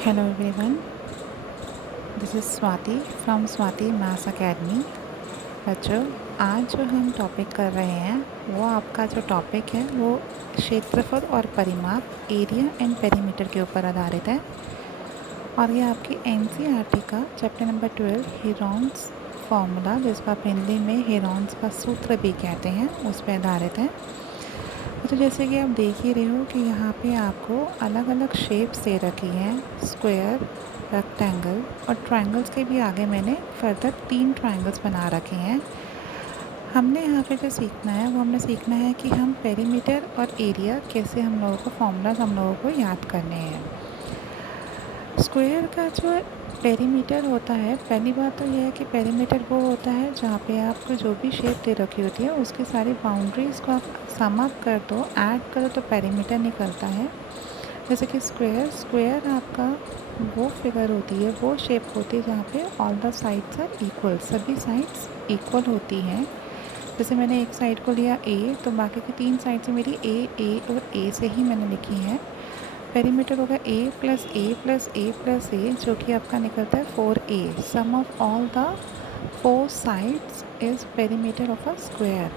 Hello everyone, this is Swati from Swati Maths Academy। बच्चों, आज जो हम टॉपिक कर रहे हैं वो आपका जो टॉपिक है वो क्षेत्रफल और परिमाप एरिया एंड पेरीमीटर के ऊपर आधारित है और ये आपकी एनसीईआरटी का चैप्टर नंबर 12 हेरॉन्स फार्मूला, जिसको आप हिंदी में हेरॉन्स का सूत्र भी कहते हैं, उस पर आधारित है। तो जैसे कि आप देख ही रहे हो कि यहाँ पे आपको अलग अलग शेप्स दे रखी हैं, स्क्वायर, रेक्टेंगल और ट्रायंगल्स के भी आगे मैंने फर्दर 3 ट्रायंगल्स बना रखे हैं। हमने यहाँ पे जो सीखना है वो हमने सीखना है कि हम पेरीमीटर और एरिया कैसे हम लोगों को फॉर्मूलाज हम लोगों को याद करने हैं। स्क्वायर का जो पेरीमीटर होता है, पहली बात तो यह है कि पेरीमीटर वो होता है जहाँ पे आपको जो भी शेप दे रखी होती है उसकी सारी बाउंड्रीज़ को आप सम अप कर दो, ऐड करो तो पेरीमीटर निकलता है। जैसे कि स्क्वायर आपका वो फिगर होती है, वो शेप होती है जहाँ पे all the sides are equal, सभी साइड्स इक्वल होती हैं। जैसे मैंने एक साइड को लिया ए, तो बाकी की 3 साइड से मेरी ए और ए से ही मैंने लिखी है। पेरीमीटर होगा A plus A plus A plus A, जो कि आपका निकलता है 4a। Sum of all the 4 sides is perimeter of a square.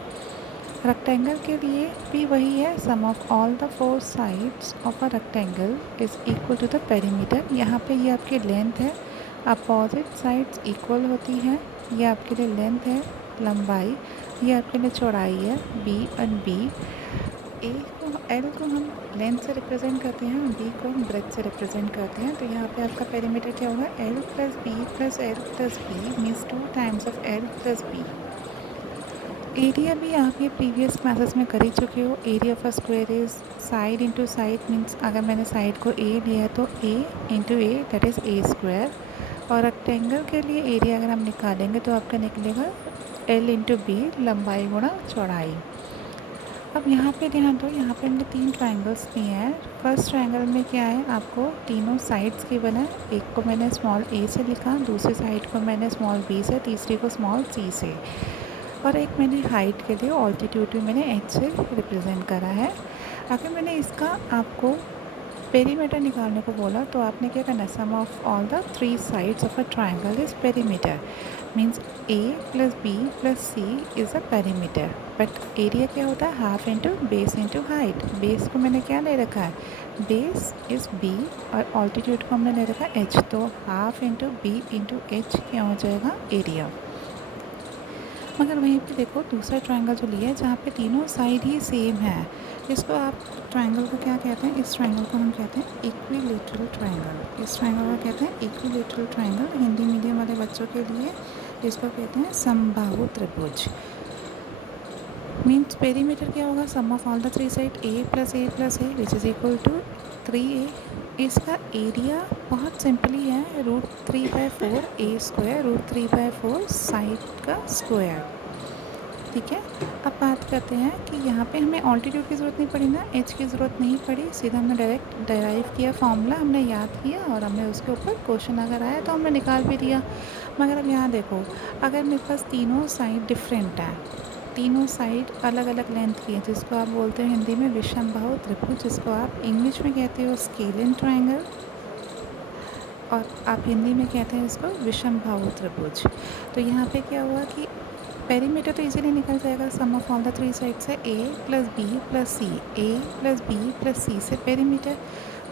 Rectangle के लिए भी वही है, sum of all the 4 sides of a rectangle is equal to the perimeter. यहाँ पे ये आपकी लेंथ है, अपोजिट साइड्स इक्वल होती हैं। ये आपके लिए लेंथ है, लंबाई, ये आपके लिए चौड़ाई है, बी एंड बी। एल को हम लेंथ से रिप्रेजेंट करते हैं, बी को हम ब्रेथ से रिप्रेजेंट करते हैं। तो यहाँ पे आपका पेरीमीटर क्या होगा, L plus B plus L plus B means 2 times of L plus B. Area भी आप ये प्रीवियस क्लासेस में कर ही चुके हो। Area of a square is side into side, means अगर मैंने साइड को ए लिया है तो A into A, that is A square. और रेक्टेंगल के लिए एरिया अगर हम निकालेंगे तो आपका निकलेगा एल इंटू बी, लंबाई गुणा चौड़ाई। अब यहाँ पे ध्यान दो, यहाँ पे हमने 3 ट्रायंगल्स दिए हैं। फर्स्ट ट्रायंगल में क्या है, आपको तीनों साइड्स की बना है। एक को मैंने स्मॉल ए से लिखा, दूसरी साइड को मैंने स्मॉल बी से, तीसरी को स्मॉल सी से, और एक मैंने हाइट के लिए ऑल्टीट्यूड भी मैंने एच से रिप्रेजेंट करा है। अगर मैंने इसका आपको पेरीमीटर निकालने को बोला तो आपने क्या करना है, sum of all the 3 sides of a triangle is perimeter, means A plus B plus C is a perimeter. But area क्या होता है, half into base into height. Base को मैंने क्या ले रखा है, बेस इज़ बी, और ऑल्टीट्यूड को हमने ले रखा है एच, तो half into B into H क्या हो जाएगा, एरिया। मगर वहीं पे देखो दूसरा ट्रायंगल जो लिया है जहाँ पे तीनों साइड ही सेम है, इसको आप ट्रायंगल को क्या कहते हैं, इस ट्रायंगल को हम कहते हैं इक्विलेटरल ट्रायंगल। इस ट्रायंगल को कहते हैं इक्विलेटरल ट्रायंगल। हिंदी मीडियम वाले बच्चों के लिए इसको कहते हैं समबाहु त्रिभुज। मीन्स पेरीमीटर क्या होगा, sum of all the 3 side A plus A which is equal to 3a। इसका एरिया बहुत सिंपली है, √3/4 ए स्क्वायर, √3/4 साइड का स्क्वायर। ठीक है। अब बात करते हैं कि यहाँ पे हमें ऑल्टीट्यूड की ज़रूरत नहीं पड़ी ना, एच की ज़रूरत नहीं पड़ी, सीधा हमने डायरेक्ट डराइव किया फार्मूला, हमने याद किया और हमने उसके ऊपर क्वेश्चन अगर आया तो हमने निकाल भी दिया। मगर अब यहाँ देखो, अगर मेरे पास तीनों साइड डिफरेंट है, तीनों साइड अलग अलग लेंथ की है, जिसको आप बोलते हो हिंदी में विषमबाहु त्रिभुज, जिसको आप इंग्लिश में कहते हो स्केलिन ट्रायंगल, और आप हिंदी में कहते हैं इसको विषमबाहु त्रिभुज। तो यहाँ पे क्या हुआ कि पेरीमीटर तो इजीली निकल जाएगा, सम ऑफ ऑल द 3 साइड से ए प्लस बी प्लस सी, ए प्लस बी प्लस सी से पेरीमीटर।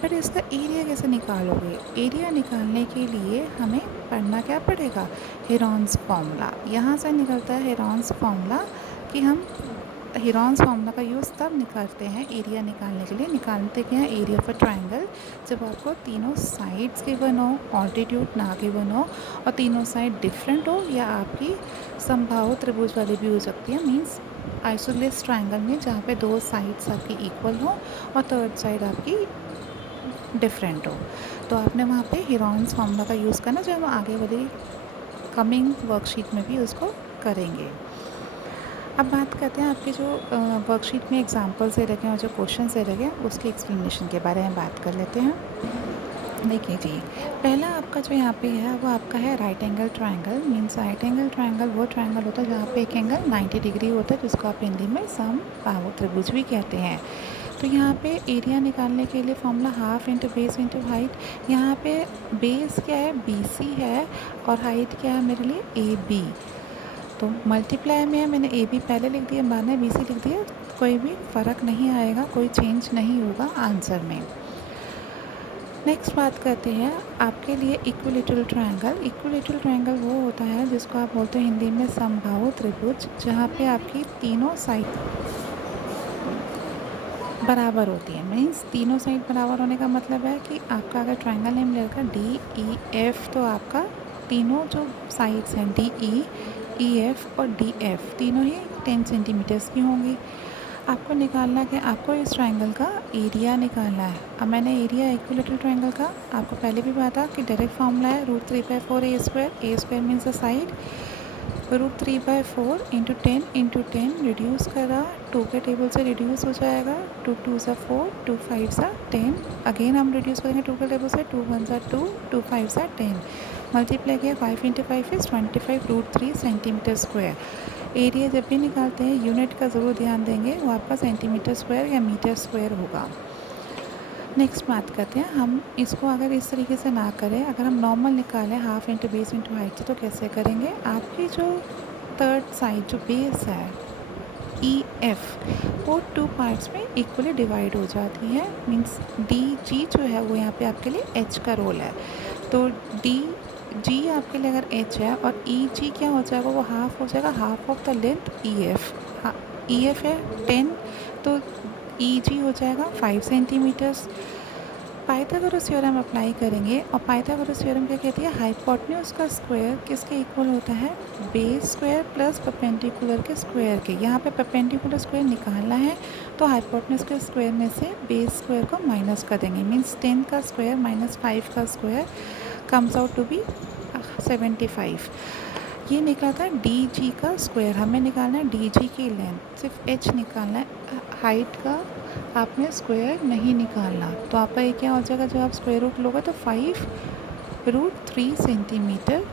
बट इसका एरिया कैसे निकालोगे, एरिया निकालने के लिए हमें पढ़ना क्या पड़ेगा, हेरॉन्स फार्मूला। यहाँ से निकलता है हेरॉन्स फार्मूला, कि हम हेरॉन्स फार्मूला का यूज़ तब निकालते हैं एरिया निकालने के लिए। निकालते क्या है, एरिया ऑफ अ ट्रायंगल, जब आपको तीनों साइड्स गिवन हो, ऑल्टीट्यूड ना गिवन हो, और तीनों साइड डिफरेंट हो, या आपकी समबाहु त्रिभुज वाली भी हो सकती है, मीन्स आइसोलेस ट्रायंगल में जहाँ पे 2 साइड्स आपकी इक्वल हो और थर्ड साइड आपकी डिफरेंट हो, तो आपने वहाँ पे हेरॉन्स फार्मूला का यूज़ करना, जो हम आगे वाली कमिंग वर्कशीट में भी उसको करेंगे। अब बात करते हैं आपके जो वर्कशीट में एग्जांपल्स दे रखे हैं और जो क्वेश्चन दे रखे हैं उसके एक्सप्लेनेशन के बारे में बात कर लेते हैं। देखिए जी, पहला आपका जो यहाँ पे है वो आपका है right angle triangle. Means right angle triangle वो ट्रायंगल होता है जहाँ पे एक एंगल 90 डिग्री होता है, जिसको आप हिंदी में समबाहु त्रिभुज भी कहते हैं। तो यहाँ पे एरिया निकालने के लिए formula half into base into height. यहाँ पे बेस क्या है, BC है, और हाइट क्या है मेरे लिए, AB। तो मल्टीप्लाई में मैंने AB पहले लिख दिया, बाद में BC लिख दिया, कोई भी फ़र्क नहीं आएगा, कोई चेंज नहीं होगा आंसर में। नेक्स्ट बात करते हैं आपके लिए इक्विलेटरल ट्रायंगल। इक्विलेटरल ट्रायंगल वो होता है जिसको आप बोलते हैं हिंदी में समबाहु त्रिभुज, जहाँ पे आपकी तीनों साइड बराबर होती है। मीन्स तीनों साइड बराबर होने का मतलब है कि आपका अगर ट्रायंगल नेम लेगा DEF, तो आपका तीनों जो साइड्स हैं DE, EF और DF तीनों ही 10 सेंटीमीटर्स की होंगी। आपको निकालना क्या, आपको इस ट्रायंगल का एरिया निकालना है। अब मैंने एरिया इक्विलेटरल ट्रायंगल का आपको पहले भी बताया कि डायरेक्ट फार्मूला है √3/4 A square means the side, √3/4 into 10 reduce करा, 2 के टेबल से रिड्यूस हो जाएगा, 2 2 सा 4, 2 5 सा 10, अगेन हम रिड्यूस करेंगे 2 के टेबल से, 2 1 सा 2, 2 5 सा 10, मल्टीप्लाई किया 5 into 5 is 25 √3 centimetre square. Area जब भी निकालते हैं यूनिट का ज़रूर ध्यान देंगे, वो आपका सेंटीमीटर स्क्वायर या मीटर स्क्वायर होगा। नेक्स्ट बात करते हैं, हम इसको अगर इस तरीके से ना करें, अगर हम नॉर्मल निकालें half into base into height, तो कैसे करेंगे, आपकी जो थर्ड साइड जो बेस है EF वो 2 पार्ट्स में इक्वली डिवाइड हो जाती है। मीन्स DG जो है वो यहाँ पे आपके लिए H का रोल है। तो DG आपके लिए अगर H है और EG क्या हो जाएगा, वो हाफ हो जाएगा, half of the length EF। EF है 10, तो EG हो जाएगा 5 सेंटीमीटर्स। पाइथागोरस थ्योरम अप्लाई करेंगे, और पाइथागोरस थ्योरम क्या कहती है, हाइपोटेन्यूज का स्क्वायर किसके इक्वल होता है, बेस स्क्वायर प्लस परपेंडिकुलर के स्क्वायर के। यहाँ पे परपेंडिकुलर स्क्वायर निकालना है तो हाइपोटेन्यूज के स्क्वायर में से बेस स्क्वायर को माइनस कर देंगे। मीन्स 10 का स्क्वायर माइनस 5 का square comes out to be 75। ये निकला था DG का स्क्वायर। हमें निकालना है DG की लेंथ, सिर्फ H निकालना है, हाइट का आपने स्क्वायर नहीं निकालना। तो आपका ये क्या हो जाएगा, जब आप स्क्वायर रूट लोगे तो 5√3 सेंटीमीटर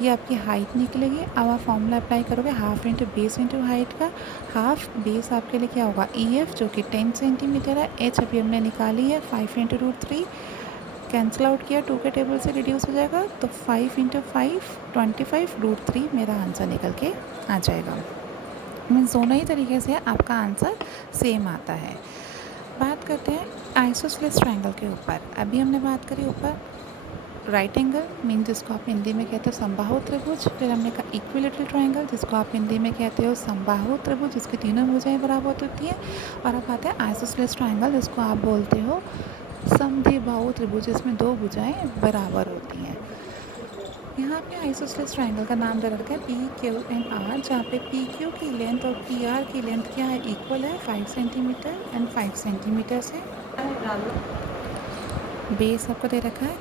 ये आपकी हाइट निकलेगी। अब आप फॉर्मूला अप्लाई करोगे half into base into height का। हाफ बेस आपके लिए क्या होगा, EF जो कि 10 सेंटीमीटर है, H अभी हमने निकाली है 5 इंटू √3, कैंसिल आउट किया, 2 के टेबल से रिड्यूस हो जाएगा, तो 5 इंटू 5 25 √3 मेरा आंसर निकल के आ जाएगा। मीन्स दोनों ही तरीके से आपका आंसर सेम आता है। बात करते हैं आइसोसेलेस ट्रायंगल के ऊपर। अभी हमने बात करी ऊपर राइट एंगल मीन जिसको आप हिंदी में कहते हो समबाहु त्रिभुज, फिर हमने कहा इक्विलेटरल ट्रायंगल जिसको आप हिंदी में कहते हो समबाहु त्रिभुज जिसकी तीनों भुजाएं बराबर होती हैं, और अब आते हैं आइसोसेलेस ट्रायंगल जिसको आप बोलते हो समद्विबाहु त्रिभुज जिसमें 2 भुजाएं बराबर होती हैं। यहाँ पे आइसोसेलेस ट्रायंगल का नाम दे रखा है PQNR, जहाँ पे PQ की लेंथ और PR की लेंथ क्या है, इक्वल है 5 सेंटीमीटर एंड 5 सेंटीमीटर से। बेस आपको दे रखा है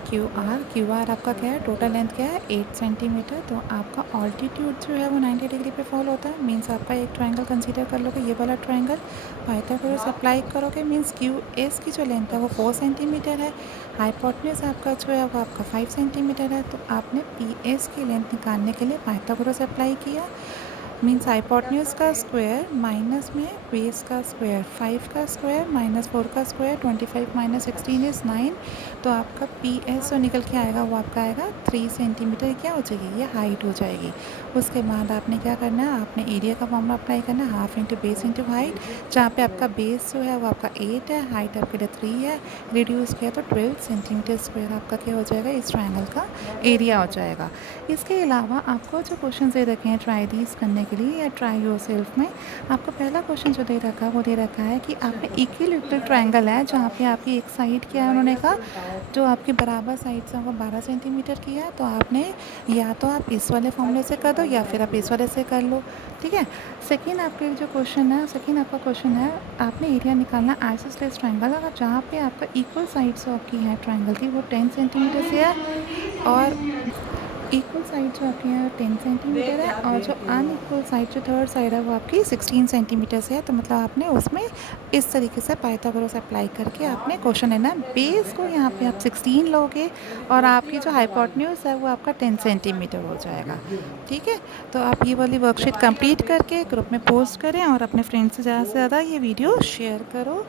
QR आपका क्या है, टोटल लेंथ क्या है 8 सेंटीमीटर। तो आपका ऑल्टीट्यूड जो है वो 90 डिग्री पे फॉल होता है। मीन्स आपका एक ट्रायंगल कंसीडर कर लोगे, ये वाला ट्रायंगल, पाइथागोरस अप्लाई करोगे, मीन्स QS की जो लेंथ है वो 4 सेंटीमीटर है, हाइपोटेन्यूज आपका जो है वो आपका 5 सेंटीमीटर है। तो आपने PS की लेंथ निकालने के लिए पाइथागोरस अप्लाई किया। मीन्स हाइपोटेन्यूज का स्क्वायर माइनस में बेस का स्क्वायर, 5 का स्क्वायर माइनस 4 का स्क्वायर, 25 माइनस 16 इज़ 9। तो आपका PS जो निकल के आएगा वो आपका आएगा 3 सेंटीमीटर। क्या हो जाएगी, ये हाइट हो जाएगी। उसके बाद आपने क्या करना है, आपने एरिया का फॉर्मूला अप्लाई करना है half into base into height, जहाँ पे आपका बेस जो है वो आपका 8 है, हाइट आपके लिए 3 है, रिड्यूस किया तो 12 सेंटीमीटर स्क्वायर आपका क्या हो जाएगा, इस ट्रायंगल का एरिया हो जाएगा। इसके अलावा आपको जो क्वेश्चन दे रखे हैं ट्राई दीज करने के लिए या ट्राई योरसेल्फ में, आपको पहला क्वेश्चन जो दे रखा है वो दे रखा है कि आपने इक्विलेटरल ट्रायंगल है जहाँ पे आपकी एक साइड क्या है, उन्होंने कहा जो आपकी बराबर साइड से वो 12 सेंटीमीटर की है। तो आपने या तो आप इस वाले फॉर्मूले से कर दो या फिर आप इस वाले से कर लो, ठीक है। सेकेंड आपके जो क्वेश्चन है, सेकेंड आपका क्वेश्चन है आपने एरिया निकालना आइसोसेलेस ट्रायंगल अगर जहाँ पे आपका इक्वल साइड्स आपकी है ट्रायंगल की वो 10 सेंटीमीटर से है और इक्वल साइड जो आपके यहाँ 10 सेंटीमीटर है और जो अनइक्वल साइड जो थर्ड साइड है वो आपकी 16 सेंटीमीटर से है। तो मतलब आपने उसमें इस तरीके से पाइथागोरस अप्लाई करके आपने क्वेश्चन है ना बेस को यहाँ पे आप 16 लोगे और आपकी जो हाइपोटेन्यूज है वो आपका 10 सेंटीमीटर हो जाएगा। ठीक है, तो आप ये वाली वर्कशीट कंप्लीट करके ग्रुप में पोस्ट करें और अपने फ्रेंड्स से ज़्यादा से ज़्यादा ये वीडियो शेयर करो।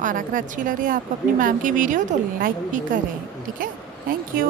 और अगर अच्छी लग रही है आपको अपनी मैम की वीडियो तो लाइक भी करें। ठीक है, थैंक यू।